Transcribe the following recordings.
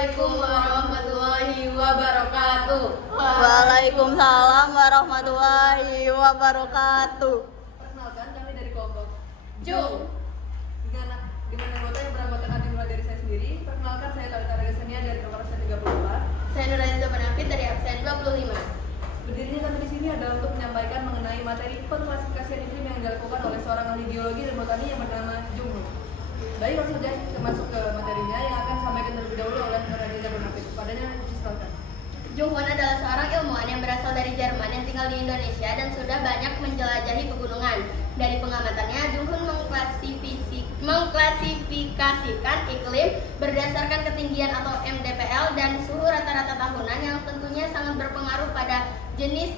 Assalamualaikum warahmatullahi wabarakatuh. Waalaikumsalam warahmatullahi wabarakatuh. Perkenalkan, kami dari kelompok Jung. dengan anggota yang beranggotakan dimulai dari saya sendiri. Perkenalkan, saya Talita Regasania dari kelompok 34. Saya Nurhaliza Banafit dari absen 25. Berdirinya kami di sini adalah untuk menyampaikan mengenai materi pengklasifikasian iklim yang dilakukan oleh seorang ahli biologi dan botani yang bernama Jung. Baik, langsung saja kita masuk ke materinya yang akan disampaikan terlebih dahulu oleh Nurhaliza Banafit. Padanya silakan. Junghun adalah seorang ilmuwan yang berasal dari Jerman yang tinggal di Indonesia dan sudah banyak menjelajahi pegunungan. Dari pengamatannya, Junghun mengklasifikasikan iklim berdasarkan ketinggian atau MDPL dan suhu rata-rata tahunan yang tentunya sangat berpengaruh pada jenis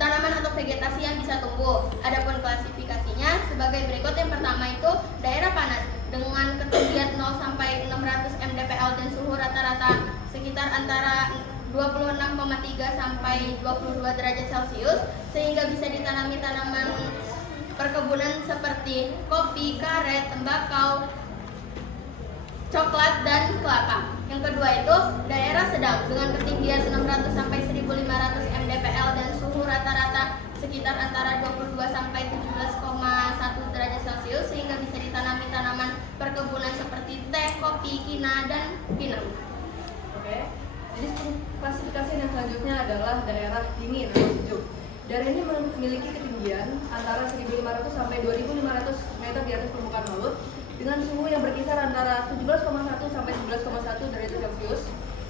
tanaman atau vegetasi yang bisa tumbuh. Adapun klasifikasinya sebagai berikut. Yang pertama itu daerah panas dengan ketinggian 0 sampai 600 mdpl dan suhu rata-rata sekitar antara 26,3 sampai 22 derajat Celcius sehingga bisa ditanami tanaman perkebunan seperti kopi, karet, tembakau, coklat, dan kelapa. Yang kedua itu daerah sedang dengan ketinggian 600 sampai 1500 mdpl dan suhu rata-rata sekitar antara 22 sampai 17,1 derajat Celcius sehingga bisa ditanami tanaman perkebunan seperti teh, kopi, kina, dan pinang. Oke. Jadi klasifikasi yang selanjutnya adalah daerah dingin atau sejuk. Daerah ini memiliki ketinggian antara 1.500 sampai 2.500 meter di atas permukaan laut dengan suhu yang berkisar antara 17,1 sampai 11,1 derajat Celcius,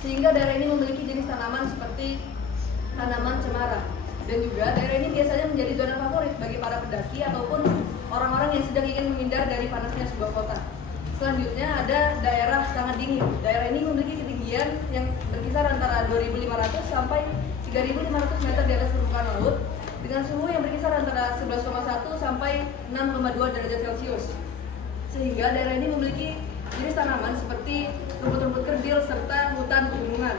sehingga daerah ini memiliki jenis tanaman seperti tanaman cemara. Dan juga daerah ini biasanya menjadi zona favorit bagi para pendaki ataupun orang-orang yang sedang ingin menghindar dari panasnya sebuah kota. Selanjutnya ada daerah sangat dingin. Daerah ini memiliki ketinggian yang berkisar antara 2.500 sampai 3.500 meter di atas permukaan laut dengan suhu yang berkisar antara 11,1 sampai 6,2 derajat Celcius. Sehingga daerah ini memiliki jenis tanaman seperti rumput-rumput kerdil serta hutan pegunungan.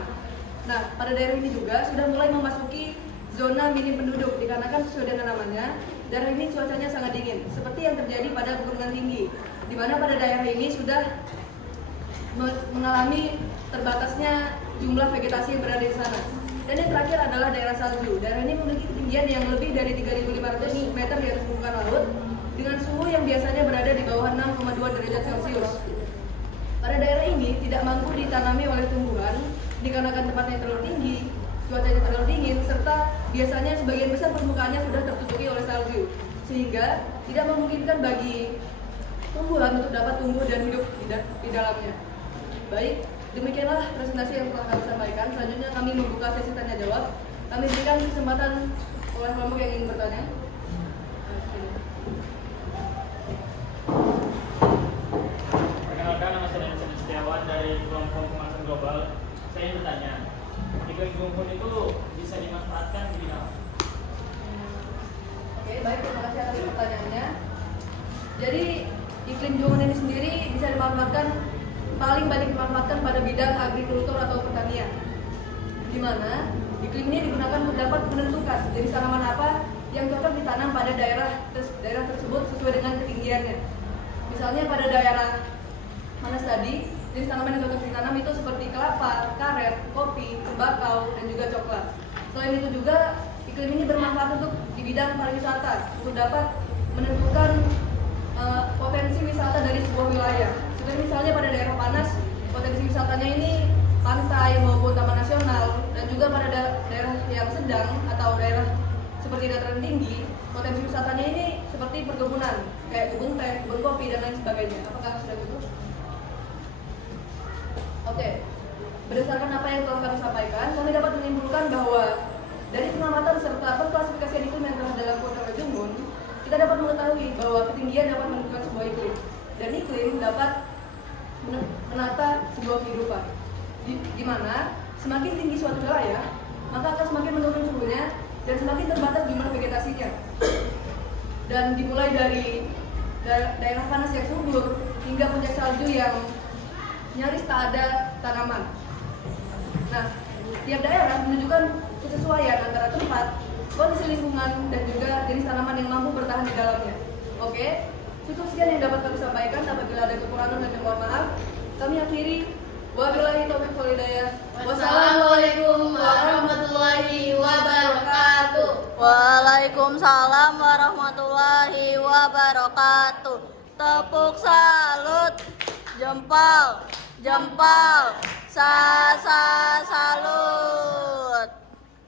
Nah, pada daerah ini juga sudah mulai memasuki zona minim penduduk dikarenakan sesuai dengan namanya, daerah ini cuacanya sangat dingin seperti yang terjadi pada pegunungan tinggi, di mana pada daerah ini sudah mengalami terbatasnya jumlah vegetasi yang berada di sana. Dan yang terakhir adalah daerah salju. Daerah ini memiliki ketinggian yang lebih dari 3.500 meter di atas permukaan laut dengan suhu yang biasanya berada di bawah 6,2 derajat Celcius. Pada daerah ini tidak mampu ditanami oleh tumbuhan dikarenakan tempatnya terlalu tinggi, cuacanya terlalu dingin, serta biasanya sebagian besar permukaannya sudah tertutupi oleh salju, sehingga tidak memungkinkan bagi tumbuhan untuk dapat tumbuh dan hidup di dalamnya. Baik, demikianlah presentasi yang telah kami sampaikan. Selanjutnya kami membuka sesi tanya jawab. Kami berikan kesempatan oleh kelompok yang ingin bertanya. Perkenalkan, nama saya Denny Setiawan dari kelompok pemanasan global. Saya ingin bertanya, iklim Junghun itu bisa dimanfaatkan di bidang apa? Oke, baik, terima kasih atas pertanyaannya. Jadi iklim Junghun ini sendiri bisa dimanfaatkan, paling banyak dimanfaatkan pada bidang agrikultur atau pertanian, di mana iklim ini digunakan untuk dapat menentukan jenis tanaman apa yang cocok ditanam pada daerah tersebut sesuai dengan ketinggiannya. Misalnya pada daerah panas tadi, jenis tanaman yang cocok ditanam itu seperti kelapa, karet, kopi, tembakau, dan juga coklat. Selain itu juga iklim ini bermanfaat untuk di bidang pariwisata untuk dapat menentukan potensi wisata dari sebuah wilayah. Seperti misalnya pada daerah panas, potensi wisatanya ini pantai maupun taman nasional, dan juga pada daerah yang sedang atau daerah seperti dataran tinggi, potensi wisatanya ini seperti perkebunan, kayak kebun teh, kebun kopi, dan lain sebagainya. Apakah sudah betul? Oke, berdasarkan apa yang telah kami sampaikan, kami dapat menyimpulkan bahwa dari pengamatan serta pengklasifikasian iklim yang telah dilakukan oleh Junghun, kita dapat mengetahui bahwa ketinggian dapat menentukan sebuah iklim, dan iklim dapat menata sebuah kehidupan. Di mana semakin tinggi suatu wilayah, maka akan semakin menurun suhunya dan semakin terbatas jumlah vegetasinya. Dan dimulai dari daerah panas yang subur hingga puncak salju yang nyaris tak ada tanaman. Nah, tiap daerah menunjukkan kesesuaian antara tempat, kondisi lingkungan, dan juga jenis tanaman yang mampu bertahan di dalamnya. Oke, cukup sekian yang dapat kami sampaikan. Apabila ada kekurangan dan mohon maaf, kami akhiri. Wabillahi taufiq wal hidayah. Waalaikumsalam warahmatullahi wabarakatuh. Tepuk salut, jempol, jempol, salut.